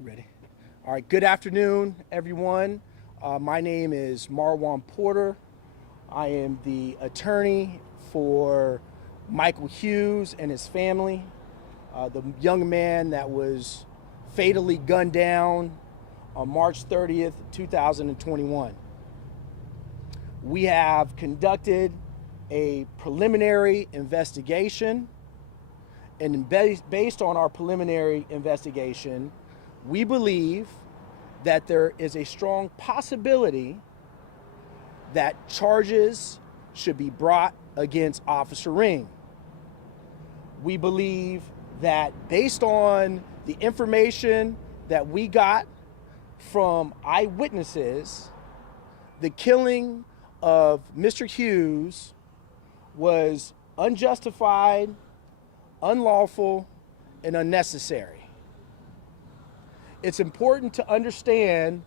Ready? All right, good afternoon, everyone. My name is Marwan Porter. I am the attorney for Michael Hughes and his family, the young man that was fatally gunned down on March 30th, 2021. We have conducted a preliminary investigation, and based on our preliminary investigation, we believe that there is a strong possibility that charges should be brought against Officer Ring. We believe that based on the information that we got from eyewitnesses, the killing of Mr. Hughes was unjustified, unlawful, and unnecessary. It's important to understand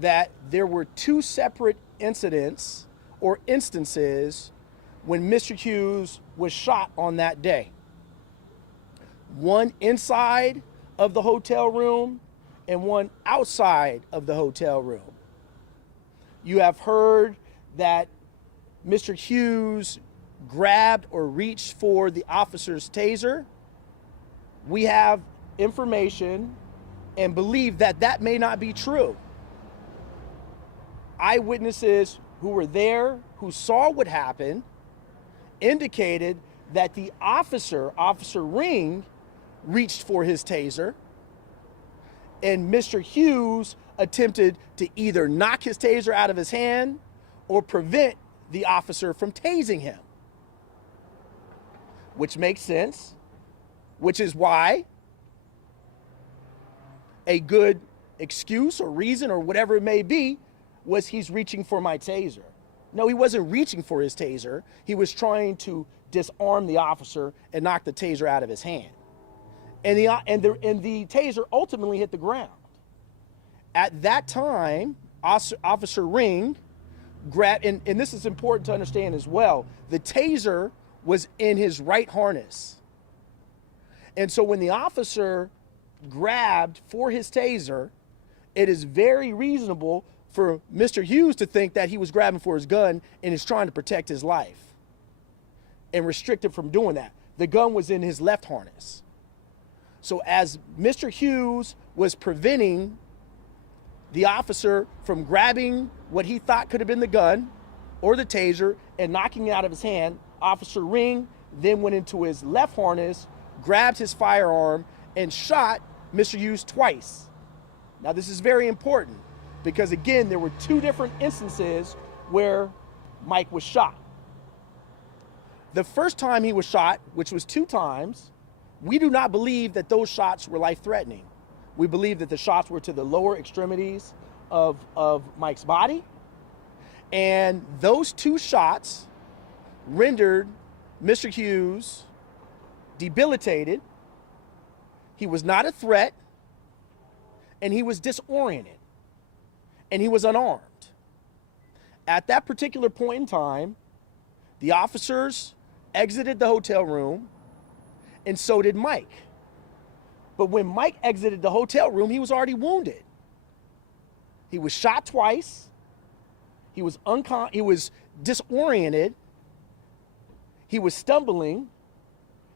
that there were two separate incidents or instances when Mr. Hughes was shot on that day. One inside of the hotel room and one outside of the hotel room. You have heard that Mr. Hughes grabbed or reached for the officer's taser. We have information and believe that that may not be true. Eyewitnesses who were there, who saw what happened, indicated that the officer, Officer Ring, reached for his taser, and Mr. Hughes attempted to either knock his taser out of his hand or prevent the officer from tasing him. Which makes sense, which is why a good excuse or reason or whatever it may be was he's reaching for my taser. No, he wasn't reaching for his taser. He was trying to disarm the officer and knock the taser out of his hand. And the taser ultimately hit the ground. At that time, Officer Ring grabbed, and this is important to understand as well, the taser was in his right harness. And so when the officer grabbed for his taser, it is very reasonable for Mr. Hughes to think that he was grabbing for his gun and is trying to protect his life and restrict him from doing that. The gun was in his left harness. So as Mr. Hughes was preventing the officer from grabbing what he thought could have been the gun or the taser and knocking it out of his hand, Officer Ring then went into his left harness, grabbed his firearm, and shot Mr. Hughes twice. Now this is very important because again, there were two different instances where Mike was shot. The first time he was shot, which was 2 times, we do not believe that those shots were life-threatening. We believe that the shots were to the lower extremities of Mike's body. And those 2 shots rendered Mr. Hughes debilitated. He was not a threat, and he was disoriented, and he was unarmed. At that particular point in time, the officers exited the hotel room, and so did Mike. But when Mike exited the hotel room, he was already wounded. He was shot twice. He was disoriented. He was stumbling.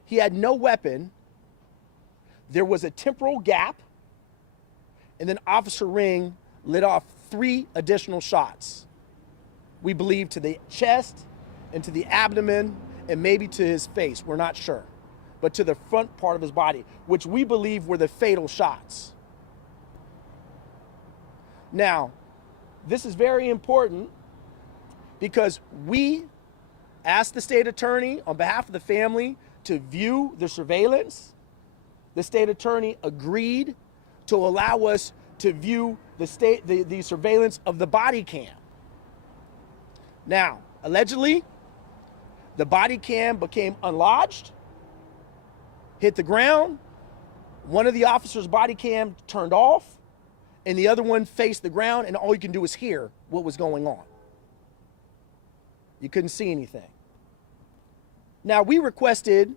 He had no weapon. There was a temporal gap, and then Officer Ring lit off 3 additional shots. We believe to the chest and to the abdomen and maybe to his face, we're not sure, but to the front part of his body, which we believe were the fatal shots. Now, this is very important because we asked the state attorney on behalf of the family to view the surveillance. The state attorney agreed to allow us to view the surveillance of the body cam. Now, allegedly, the body cam became unlodged, hit the ground. One of the officers' body cam turned off, and the other one faced the ground, and all you can do is hear what was going on. You couldn't see anything. Now, we requested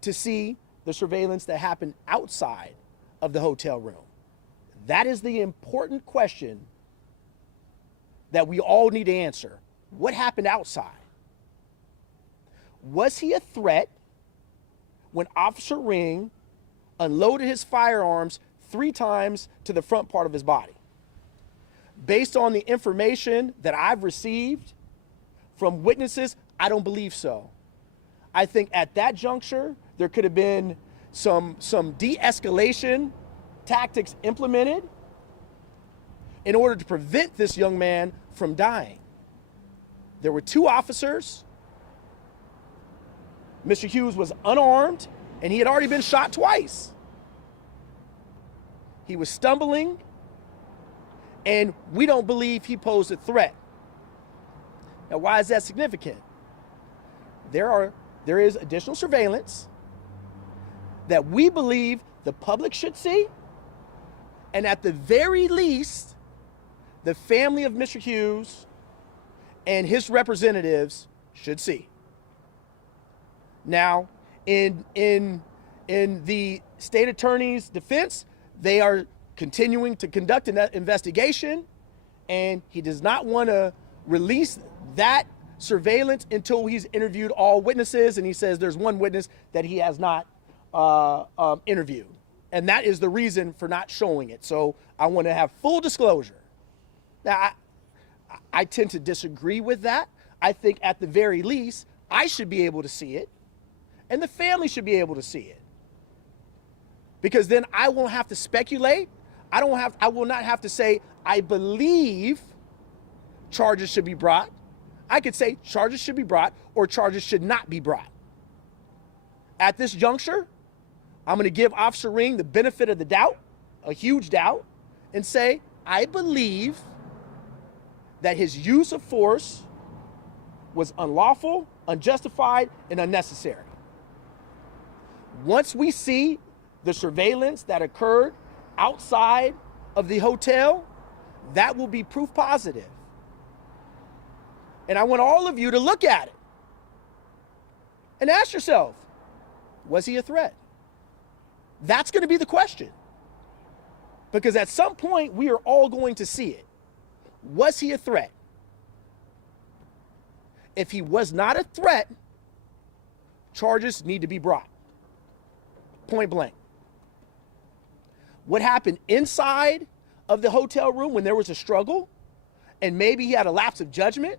to see the surveillance that happened outside of the hotel room. That is the important question that we all need to answer. What happened outside? Was he a threat when Officer Ring unloaded his firearms 3 times to the front part of his body? Based on the information that I've received from witnesses, I don't believe so. I think at that juncture, there could have been some de-escalation tactics implemented in order to prevent this young man from dying. There were 2 officers. Mr. Hughes was unarmed, and he had already been shot twice. He was stumbling, and we don't believe he posed a threat. Now, why is that significant? There is additional surveillance that we believe the public should see, and at the very least, the family of Mr. Hughes and his representatives should see. Now, in the state attorney's defense, they are continuing to conduct an investigation, and he does not want to release that surveillance until he's interviewed all witnesses, and he says there's one witness that he has not interviewed, and that is the reason for not showing it. So I want to have full disclosure. Now, I tend to disagree with that. I think at the very least, I should be able to see it, and the family should be able to see it, because then I won't have to speculate. I will not have to say, I believe charges should be brought. I could say charges should be brought or charges should not be brought. At this juncture, I'm going to give Officer Ring the benefit of the doubt, a huge doubt, and say, I believe that his use of force was unlawful, unjustified, and unnecessary. Once we see the surveillance that occurred outside of the hotel, that will be proof positive. And I want all of you to look at it and ask yourself, was he a threat? That's going to be the question. Because at some point, we are all going to see it. Was he a threat? If he was not a threat, charges need to be brought. Point blank. What happened inside of the hotel room when there was a struggle, and maybe he had a lapse of judgment.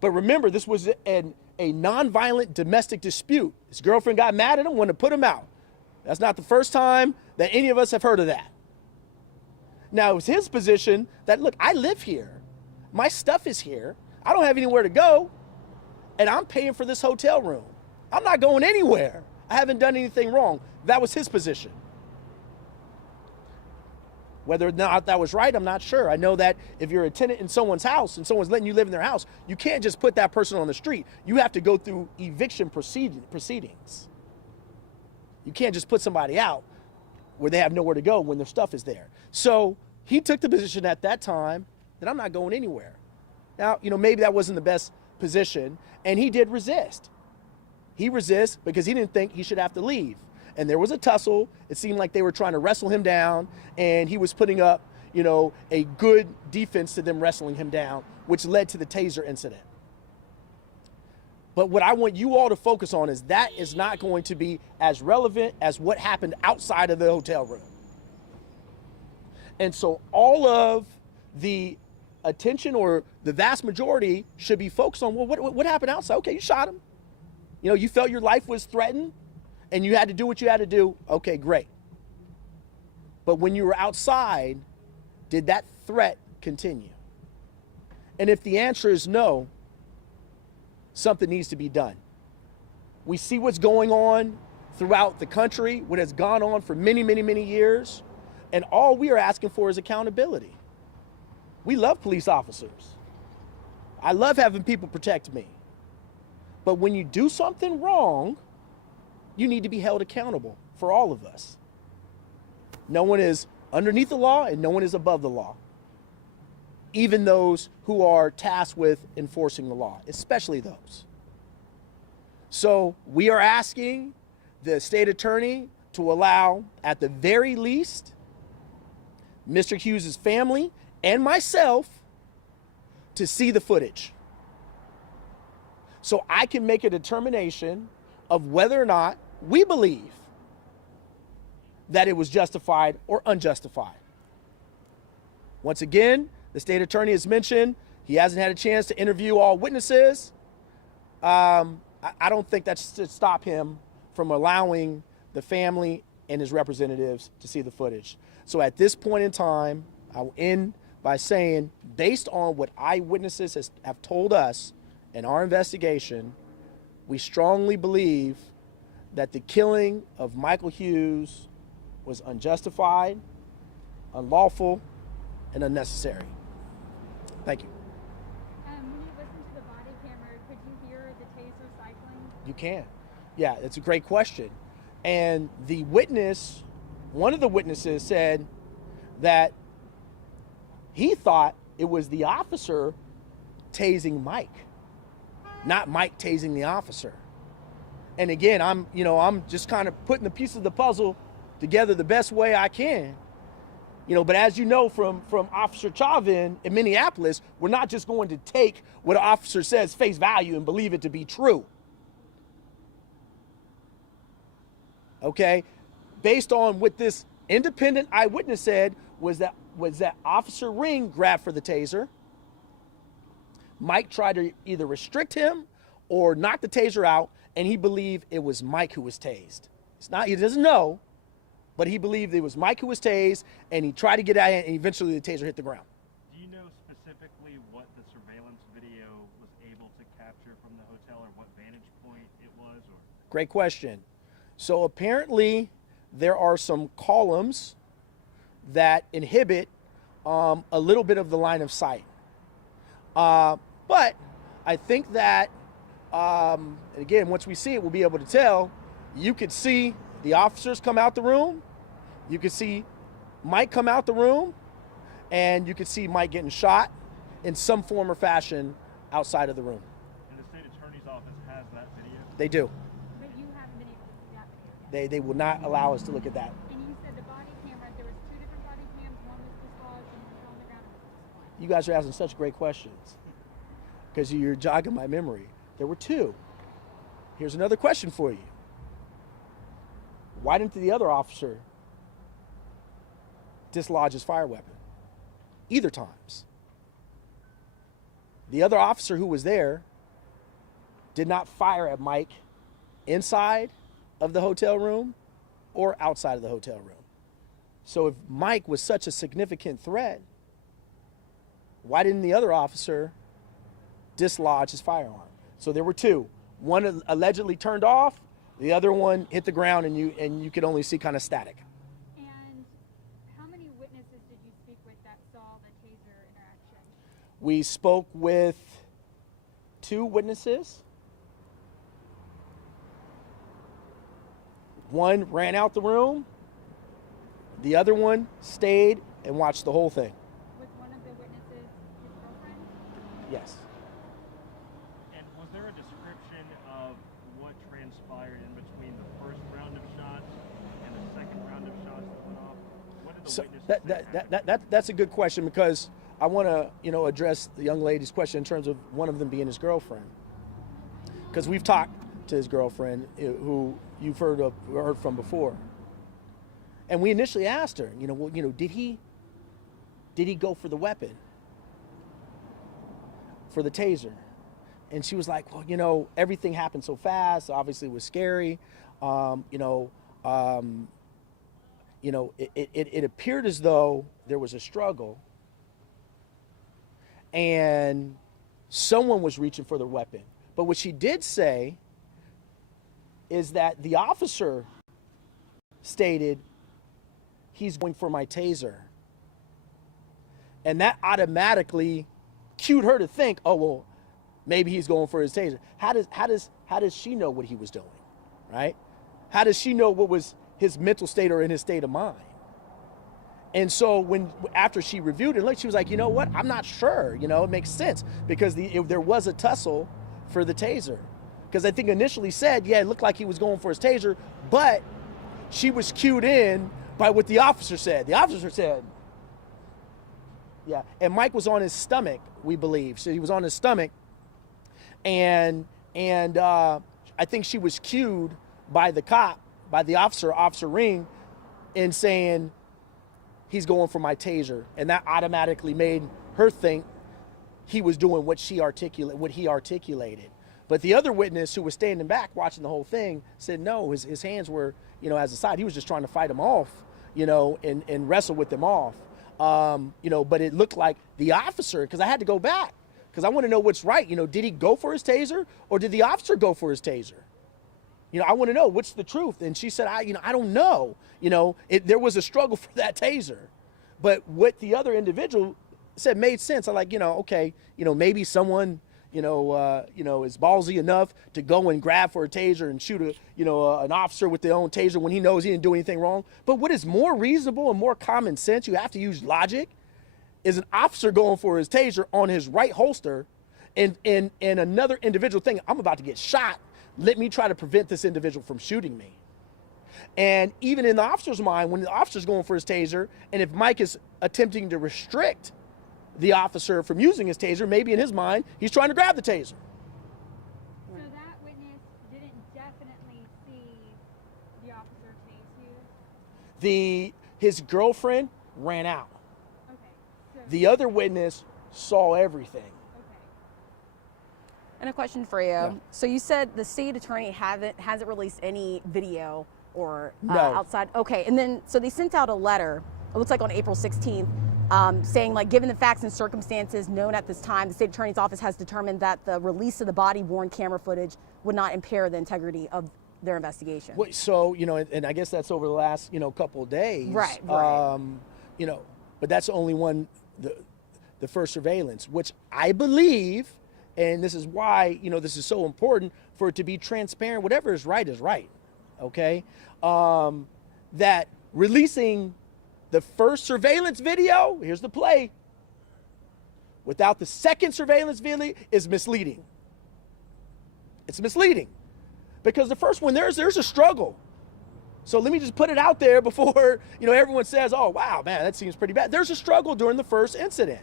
But remember, this was a nonviolent domestic dispute. His girlfriend got mad at him, wanted to put him out. That's not the first time that any of us have heard of that. Now, it was his position that, look, I live here. My stuff is here. I don't have anywhere to go, and I'm paying for this hotel room. I'm not going anywhere. I haven't done anything wrong. That was his position. Whether or not that was right, I'm not sure. I know that if you're a tenant in someone's house and someone's letting you live in their house, you can't just put that person on the street. You have to go through eviction proceedings. You can't just put somebody out where they have nowhere to go when their stuff is there. So he took the position at that time that I'm not going anywhere. Now, maybe that wasn't the best position, and he did resist. He resists because he didn't think he should have to leave. And there was a tussle. It seemed like they were trying to wrestle him down, and he was putting up, a good defense to them wrestling him down, which led to the taser incident. But what I want you all to focus on is that is not going to be as relevant as what happened outside of the hotel room. And so all of the attention, or the vast majority, should be focused on, well, what happened outside? Okay, you shot him. You felt your life was threatened and you had to do what you had to do. Okay, great. But when you were outside, did that threat continue? And if the answer is no, something needs to be done. We see what's going on throughout the country, what has gone on for many, many, many years, and all we are asking for is accountability. We love police officers. I love having people protect me. But when you do something wrong, you need to be held accountable for all of us. No one is underneath the law and no one is above the law. Even those who are tasked with enforcing the law, especially those. So we are asking the state attorney to allow, at the very least, Mr. Hughes' family and myself to see the footage, so I can make a determination of whether or not we believe that it was justified or unjustified. Once again, the state attorney has mentioned he hasn't had a chance to interview all witnesses. I don't think that should stop him from allowing the family and his representatives to see the footage. So at this point in time, I'll end by saying, based on what eyewitnesses have told us in our investigation, we strongly believe that the killing of Michael Hughes was unjustified, unlawful, and unnecessary. Thank you. When you listen to the body camera, could you hear the taser cycling? You can. Yeah, it's a great question. And the witness, one of the witnesses said that he thought it was the officer tasing Mike, not Mike tasing the officer. And again, I'm just kind of putting the pieces of the puzzle together the best way I can. But as you know from Officer Chauvin in Minneapolis, we're not just going to take what an officer says face value and believe it to be true. Okay? Based on what this independent eyewitness said was that Officer Ring grabbed for the taser. Mike tried to either restrict him or knock the taser out, and he believed it was Mike who was tased. He doesn't know, but he believed it was Mike who was tased, and he tried to get out, and eventually the taser hit the ground. Do you know specifically what the surveillance video was able to capture from the hotel, or what vantage point it was? Or? Great question. So apparently there are some columns that inhibit a little bit of the line of sight. But I think that, again, once we see it, we'll be able to tell. You could see the officers come out the room. You could see Mike come out the room, and you could see Mike getting shot in some form or fashion outside of the room. And the state attorney's office has that video? They do. But you haven't been able to see that video yet. They will not allow us to look at that. And you said the body camera, there was 2 different body cams, one was dislodged and one on the ground and was dislodged. You guys are asking such great questions because you're jogging my memory. There were 2. Here's another question for you. Why didn't the other officer dislodge his fire weapon? Either times. The other officer who was there did not fire at Mike inside of the hotel room or outside of the hotel room. So if Mike was such a significant threat, why didn't the other officer dislodge his firearm? So there were 2. One allegedly turned off, the other one hit the ground, and you could only see kind of static. And how many witnesses did you speak with that saw the taser interaction? We spoke with 2 witnesses. One ran out the room. The other one stayed and watched the whole thing. Was one of the witnesses his girlfriend? Yes. And was there a description of what transpired in between the first round of shots and the second round of shots that went off? What did the witnesses say? That's a good question, because I want to address the young lady's question in terms of one of them being his girlfriend, because we've talked to his girlfriend, who you've heard from before, and we initially asked her, did he go for the weapon, for the taser? And she was like, well, everything happened so fast. Obviously, it was scary. It appeared as though there was a struggle, and someone was reaching for the weapon. But what she did say is that the officer stated, "He's going for my taser." And that automatically cued her to think, oh, well, maybe he's going for his taser. How does she know what he was doing, right? How does she know what was his mental state or in his state of mind? And so after she reviewed it, she was like, you know what? I'm not sure. It makes sense, because there was a tussle for the taser. Because I think initially said, yeah, it looked like he was going for his taser, but she was cued in by what the officer said. The officer said, Yeah, and Mike was on his stomach, we believe. So he was on his stomach, and I think she was cued by the cop, by the officer, Officer Ring, in saying, he's going for my taser. And that automatically made her think he was doing what he articulated. But the other witness who was standing back watching the whole thing said no, his hands were, as a side. He was just trying to fight him off, and wrestle with them off. But it looked like the officer, because I had to go back, because I want to know what's right. Did he go for his taser or did the officer go for his taser? I want to know what's the truth. And she said, I don't know. There was a struggle for that taser. But what the other individual said made sense. I'm like, okay, maybe someone, is ballsy enough to go and grab for a taser and shoot an officer with their own taser when he knows he didn't do anything wrong. But what is more reasonable and more common sense, you have to use logic, is an officer going for his taser on his right holster and another individual thinking, I'm about to get shot. Let me try to prevent this individual from shooting me. And even in the officer's mind, when the officer's going for his taser, and if Mike is attempting to restrict the officer from using his taser, maybe in his mind, he's trying to grab the taser. So that witness didn't definitely see the officer tase you? His girlfriend ran out. Okay. So, The other witness saw everything. okay. And a question for you. Yeah. So you said the state attorney hasn't released any video or No. outside. Okay, and then so they sent out a letter. It looks like on April 16th, saying like, given the facts and circumstances known at this time, the state attorney's office has determined that the release of the body-worn camera footage would not impair the integrity of their investigation. So, and I guess that's over the last, couple of days. Right. But that's only the first surveillance, which I believe, and this is why, this is so important for it to be transparent. Whatever is right, okay? That releasing the first surveillance video, here's the play, without the second surveillance video is misleading. It's misleading because the first one, there's a struggle. So let me just put it out there before, everyone says, oh, wow, man, that seems pretty bad. There's a struggle during the first incident,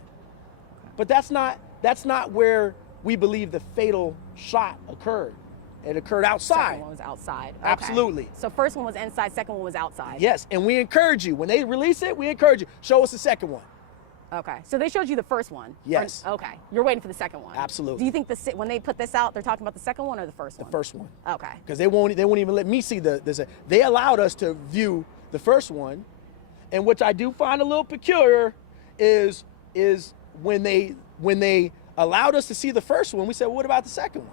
but that's not where we believe the fatal shot occurred. It occurred outside. Second one was outside. Okay. Absolutely. So first one was inside, second one was outside. Yes, and we encourage you. When they release it, we encourage you. Show us the second one. Okay. So they showed you the first one. Yes. Okay. You're waiting for the second one. Absolutely. Do you think when they put this out, they're talking about the second one or the first one? The first one. Okay. Because they won't even let me see this. They allowed us to view the first one, and which I do find a little peculiar is when they allowed us to see the first one, we said, well, what about the second one?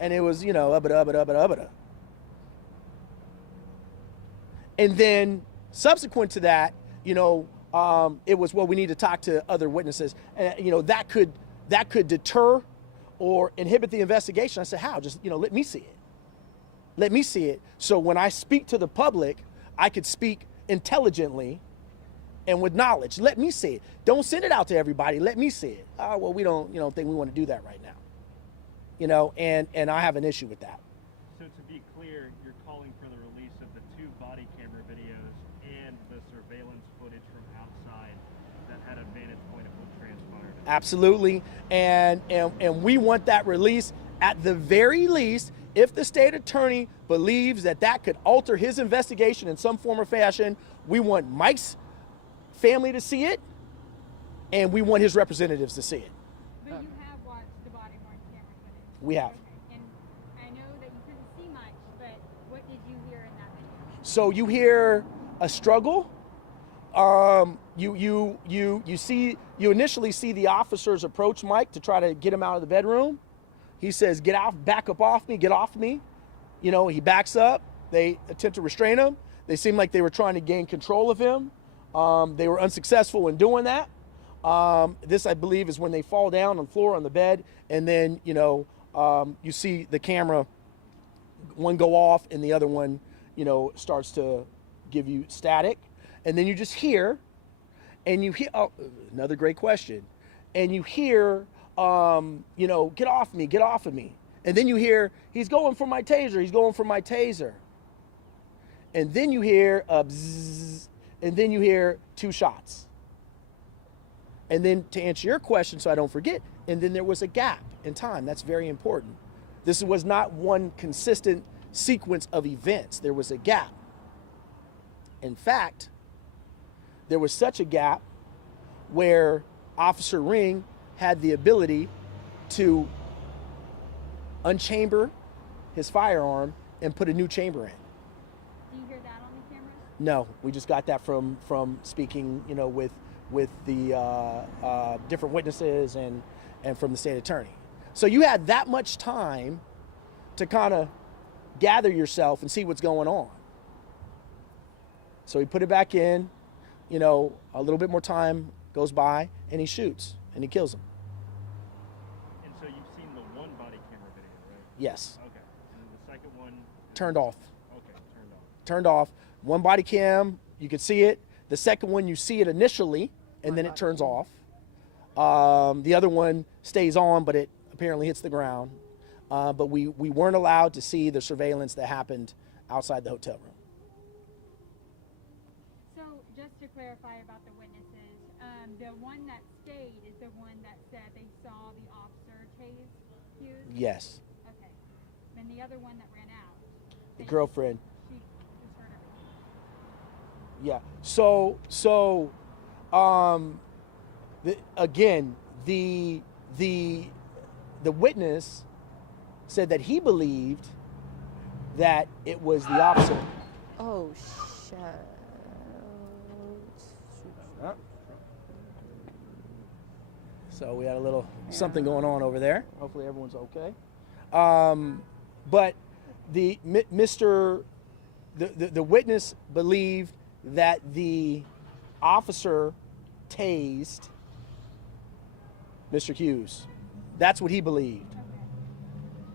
And it was, ubba-da. And then subsequent to that, it was, well, we need to talk to other witnesses. And, that could deter or inhibit the investigation. I said, how? Just, let me see it. Let me see it. So when I speak to the public, I could speak intelligently and with knowledge. Let me see it. Don't send it out to everybody. Let me see it. Oh, well, we don't think we want to do that right now. And I have an issue with that. So to be clear, you're calling for the release of the 2 body camera videos and the surveillance footage from outside that had a vantage point of what transpired. Absolutely. And we want that release at the very least. If the state attorney believes that could alter his investigation in some form or fashion, we want Mike's family to see it, and we want his representatives to see it. But you have watched the body-worn camera footage? We have. Okay. And I know that you couldn't see much, but what did you hear in that video? So you hear a struggle. You initially see the officers approach Mike to try to get him out of the bedroom. He says, get out, back up off me, get off me. He backs up. They attempt to restrain him. They seem like they were trying to gain control of him. They were unsuccessful in doing that. This, I believe, is when they fall down on the floor on the bed, and then, you see the camera, one go off and the other one, starts to give you static. And then you just hear, and you hear, oh, another great question. And you hear, get off me, get off of me. And then you hear, he's going for my taser, he's going for my taser. And then you hear a bzzz, and then you hear 2 shots. And then to answer your question, so I don't forget, and then there was a gap in time. That's very important. This was not one consistent sequence of events. There was a gap. In fact, there was such a gap where Officer Ring had the ability to unchamber his firearm and put a new chamber in. Do you hear that on the cameras? No, we just got that from speaking, with the different witnesses and from the state attorney. So you had that much time to kind of gather yourself and see what's going on. So he put it back in, a little bit more time goes by, and he shoots, and he kills him. And so you've seen the one body camera video, right? Yes. Okay. And then the second one? Turned off. Okay, turned off. Turned off. One body cam, you could see it. The second one, you see it initially, and then it turns off. The other one stays on, but it apparently hits the ground. But we weren't allowed to see the surveillance that happened outside the hotel room. So just to clarify about the witnesses, the one that stayed is the one that said they saw the officer tase Hughes? Yes. Okay. And the other one that ran out? The girlfriend. She just heard everything. Yeah. So again, the witness said that he believed that it was the officer. Oh, shit. So we had a little something going on over there. Hopefully everyone's okay. But the witness believed that the officer tased Mr. Hughes. That's what he believed.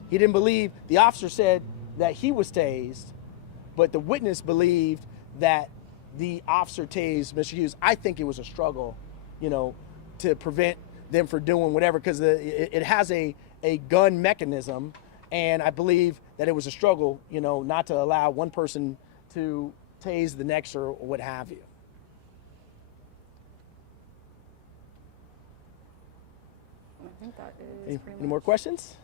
He didn't believe, the officer said that he was tased, but the witness believed that the officer tased Mr. Hughes. I think it was a struggle, to prevent them from doing whatever, because it has a gun mechanism, and I believe that it was a struggle, not to allow one person to tase the next or what have you. I think that is Any more questions?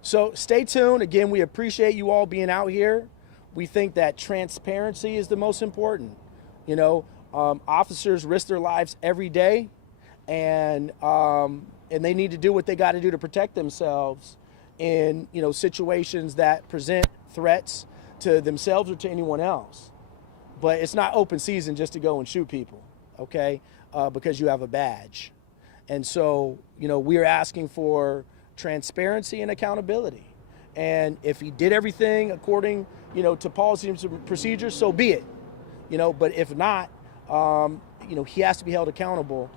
So stay tuned. Again, we appreciate you all being out here. We think that transparency is the most important. Officers risk their lives every day, and they need to do what they got to do to protect themselves in situations that present threats to themselves or to anyone else. But it's not open season just to go and shoot people, okay? Because you have a badge. And so, we are asking for transparency and accountability. And if he did everything according, to policies and procedures, so be it. But if not, he has to be held accountable.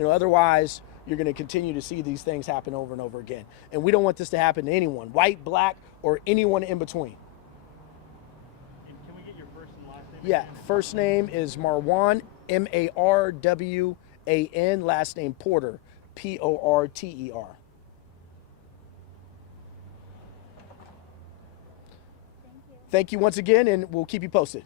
Otherwise, you're going to continue to see these things happen over and over again. And we don't want this to happen to anyone, white, black, or anyone in between. And can we get your first and last name? Yeah, again? first name is Marwan, Marwan, last name Porter, Porter. Thank you once again, and we'll keep you posted.